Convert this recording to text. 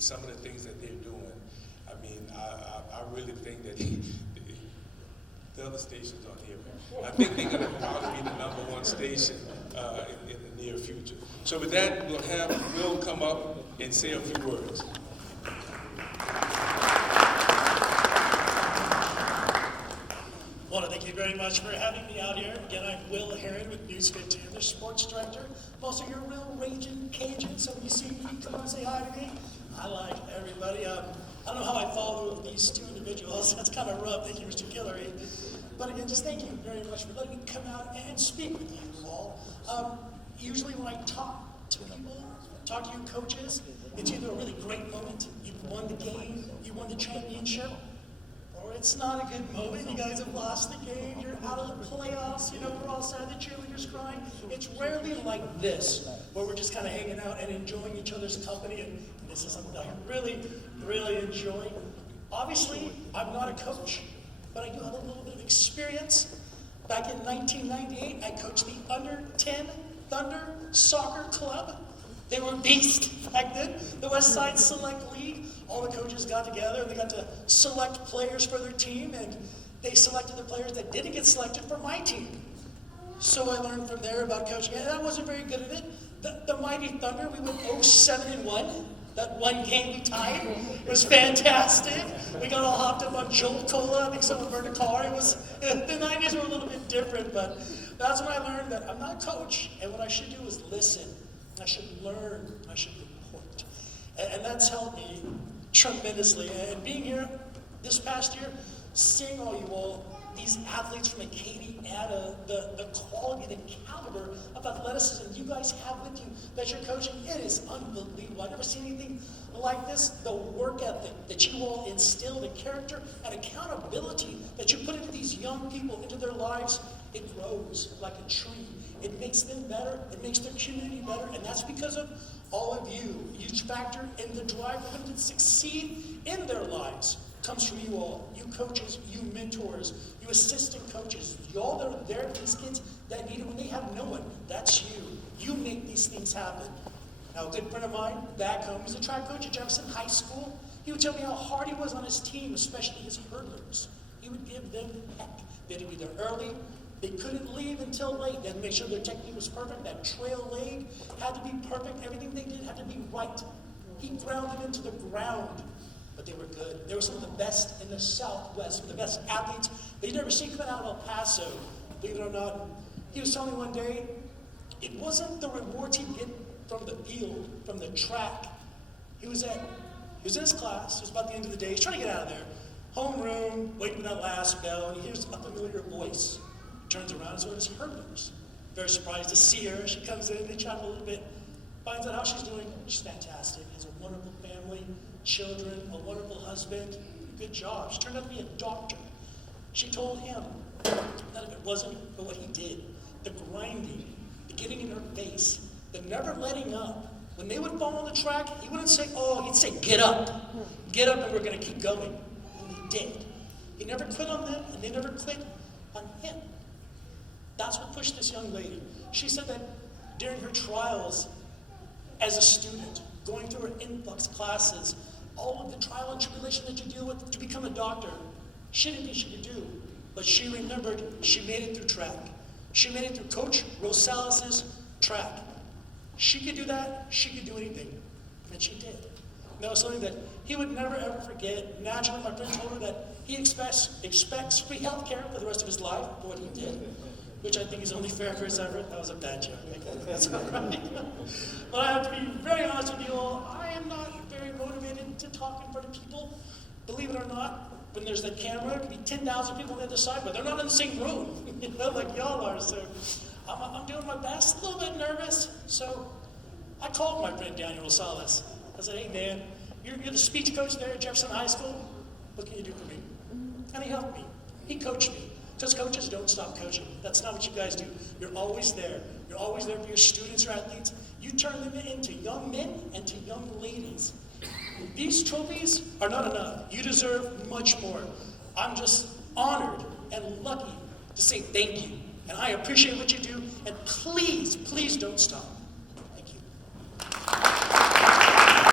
some of the things that they're doing, I mean, I really think that the other stations aren't here. I think they're going to probably be the #1 station in the near future. So with that, we'll have Will come up and say a few words. I want to thank you very much for having me out here. Again, I'm Will Herron with News 15, the sports director. I'm also your real raging Cajun, so when you see me, come on and say hi to me. I like everybody. I don't know how I follow these two individuals. That's kind of rough. Thank you, Mr. Guillory. But again, just thank you very much for letting me come out and speak with you all. Usually when I talk to people, talk to you coaches, it's either a really great moment, you've won the game, you won the championship, or it's not a good moment, you guys have lost the game, you're out of the playoffs, you know, we're all sad, the cheerleaders crying. It's rarely like this, where we're just kind of hanging out and enjoying each other's company, and this is something I really, really enjoy. Obviously, I'm not a coach, but I do have a little bit of experience. Back in 1998, I coached the Under-10 Thunder Soccer Club. They were beasts back then. The West Side Select League. All the coaches got together and they got to select players for their team, and they selected the players that didn't get selected for my team. So I learned from there about coaching, and I wasn't very good at it. The Mighty Thunder, we went 0-7-1. That one game we tied. It was fantastic. We got all hopped up on Jolt Cola. I think someone burned a car. The 90s were a little bit different, but that's when I learned that I'm not a coach, and what I should do is listen. I should learn. I should report. And that's helped me tremendously. And being here this past year, seeing all you all, these athletes from Acadiana, the quality, the caliber of athleticism you guys have with you that you're coaching, it is unbelievable. I've never seen anything like this. The work ethic that you all instill, the character and accountability that you put into these young people, into their lives, it grows like a tree. It makes them better, it makes their community better, and that's because of all of you. A huge factor in the drive for them to succeed in their lives comes from you all, you coaches, you mentors, you assistant coaches, y'all that are there for these kids that need it when they have no one. That's you. You make these things happen. Now, a good friend of mine back home, he's a track coach at Jefferson High School. He would tell me how hard he was on his team, especially his hurdlers. He would give them heck. They had to be there early. They couldn't leave until late. They had to make sure their technique was perfect. That trail leg had to be perfect. Everything they did had to be right. He ground them into the ground. But they were good. They were some of the best in the Southwest, the best athletes that you'd never seen coming out of El Paso, believe it or not. He was telling me one day, it wasn't the rewards he'd get from the field, from the track. He was in his class, it was about the end of the day, he's trying to get out of there. Homeroom, waiting for that last bell, and he hears a familiar voice. He turns around, and so his hurdlers. Very surprised to see her. She comes in, they chat a little bit, finds out how she's doing. She's fantastic, has a wonderful family, children, a wonderful husband, good job. She turned out to be a doctor. She told him that if it wasn't for what he did, the grinding, the getting in her face, the never letting up, when they would fall on the track, he wouldn't say, oh, he'd say, get up and we're gonna keep going. And he did. He never quit on them, and they never quit on him. That's what pushed this young lady. She said that during her trials as a student, going through her influx classes, all of the trial and tribulation that you deal with to become a doctor, she didn't think she could do, but she remembered she made it through track. She made it through Coach Rosales' track. She could do that, she could do anything, and she did. And that was something that he would never ever forget. Naturally, my friend told her that he expects free health care for the rest of his life for what he did, which I think is only fair for his effort. That was a bad joke. That's all right. But I have to be very honest with you all. I am not very motivated to talk in front of people. Believe it or not, when there's the camera, there could be 10,000 people on the other side, but they're not in the same room, like y'all are. So I'm doing my best, a little bit nervous. So I called my friend Daniel Rosales. I said, hey man, you're the speech coach there at Jefferson High School. What can you do for me? And he helped me. He coached me. Because coaches don't stop coaching. That's not what you guys do. You're always there. You're always there for your students or athletes. You turn them into young men and to young ladies. These trophies are not enough. You deserve much more. I'm just honored and lucky to say thank you. And I appreciate what you do. And please, please don't stop.